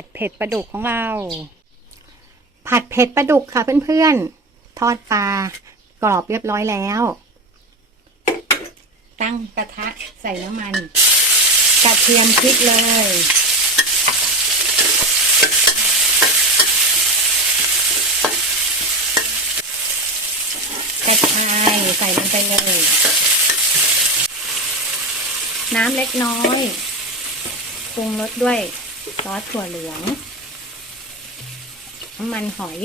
ผัดเผ็ดปลาดุกของเรา ผัดเผ็ดปลาดุกค่ะเพื่อนๆ ทอดปลากรอบเรียบร้อยแล้ว ตั้งกระทะใส่น้ำมัน กระเทียมพริกเลย กระชายใส่ลงไปเลย น้ำเล็กน้อยปรุงรสด้วย ซอสถั่วเหลืองน้ำมันหอย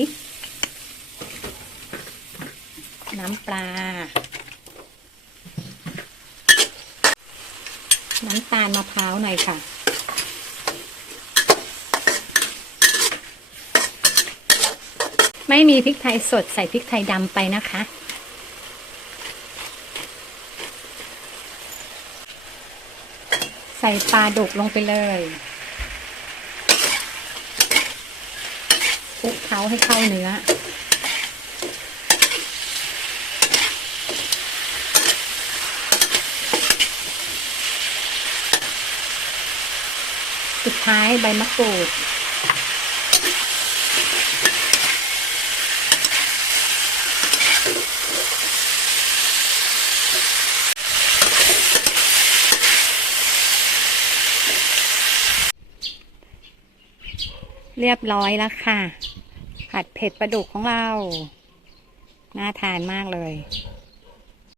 น้ำปลา น้ำตาลมะพร้าวหน่อยค่ะ ไม่มีพริกไทยสดใส่พริกไทยดำไปนะคะใส่ปลาดุกลงไปเลย ลุกเคล้าให้เข้าเนื้อ สุดท้ายใบมะกรูดเรียบร้อยแล้วค่ะ ผัดเผ็ดปลาดุกของเรา น่าทานมากเลย